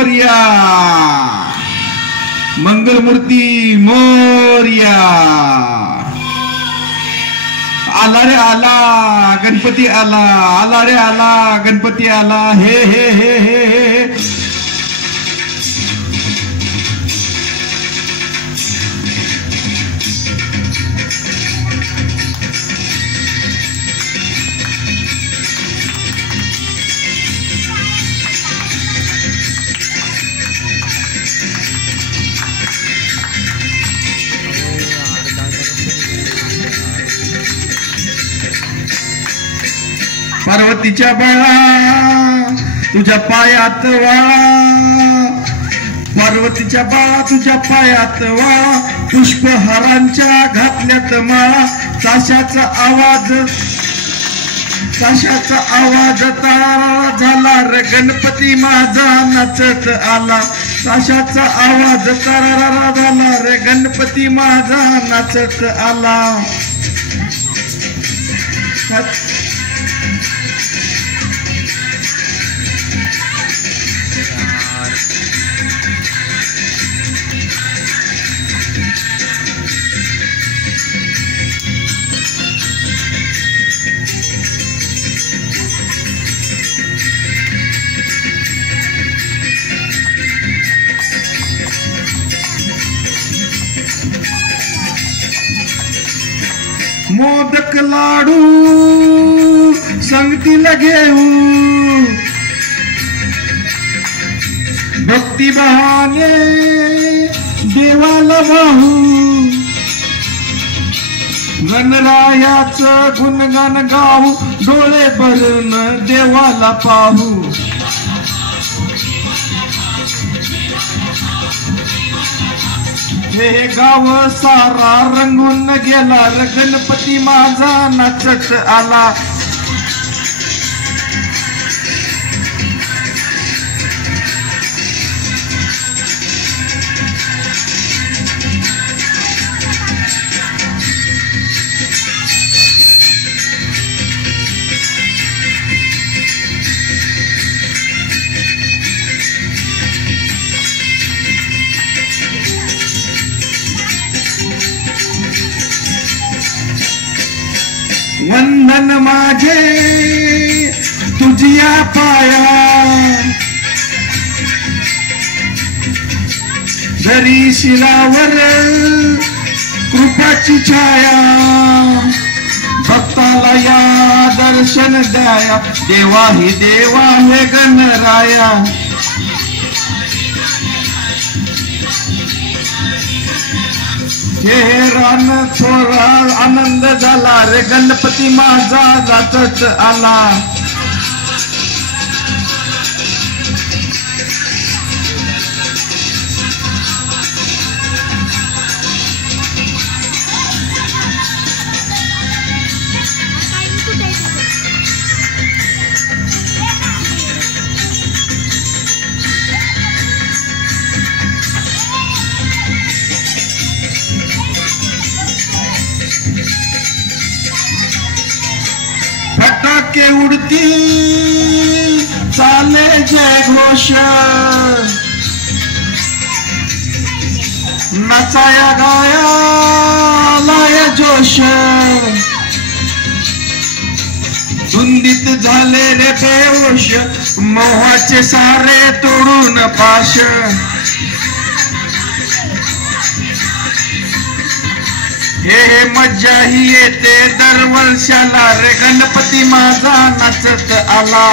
मोरया, मंगलमूर्ती मोरया. आला रे आला गणपती आला, आला रे आला गणपती आला. हे हे हे हे हे. पार्वतीच्या बाळा तुझ्या पायात वाळा, पार्वतीच्या बाळा तुझ्या पायात वाळा, पुष्पहारांच्या घातल्यात माळा. ताशाचा आवाज तारा झाला रे गणपती माझा नाचत आला. ताशाचा आवाज तारा झाला रे गणपती माझा नाचत आला. मोदक लाडू संगतीला घेऊ, भक्ती बहाने देवाला वाहू. गणरायाचं गुणगान गाऊ, डोळे भरून देवाला पाहू. हे गाव सारा रंगून गेला रे गणपती माझा नाचत आला. वंदन माझे तुझिया पाया, जरी शिलावर कृपाची छाया. भक्ताला या दर्शन द्याया, देवा हे देवा हे गणराया. हे रान छोरा आनंद झाला रे गणपती माझा नाचत आला. फटाके उडती चाले जय घोष, नाचाया गाया लाया जोश. धुंदीत झाले रे बेहोश, मोहाचे सारे तोडून पाश. हे मज्जा ही येते दरवर्षाला रे गणपती माझा नाचत आला.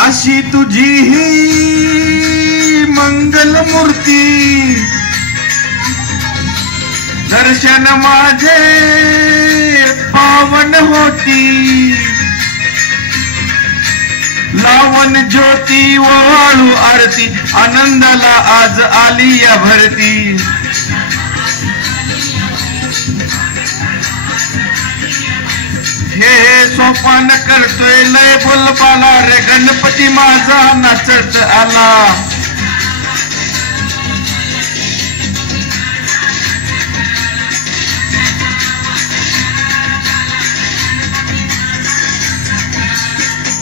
अशी तुझी ही मंगल मूर्ती, दर्शन माझे पावन होती. लावण ज्योती वाळू आरती आनंदाला आज आली या भरती हे सोपान करतोय लय बोलबाला रे गणपती माझा नाचत आला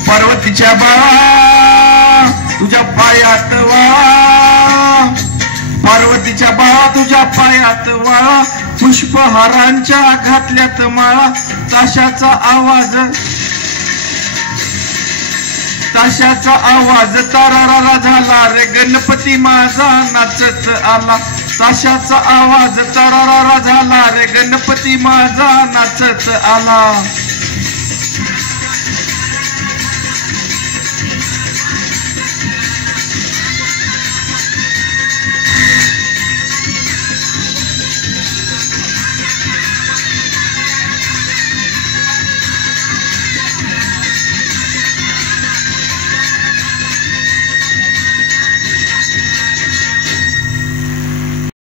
पार्वतीच्या बाळा तुझ्या पायात वाळा पार्वतीच्या बाळा तुझ्या पायात वाळा पुष्पहारांच्या घातल्यात माळा ताशाचा आवाज तारारा झाला रे गणपती माझा नाचत आला ताशाचा आवाज तारारा झाला रे गणपती माझा नाचत आला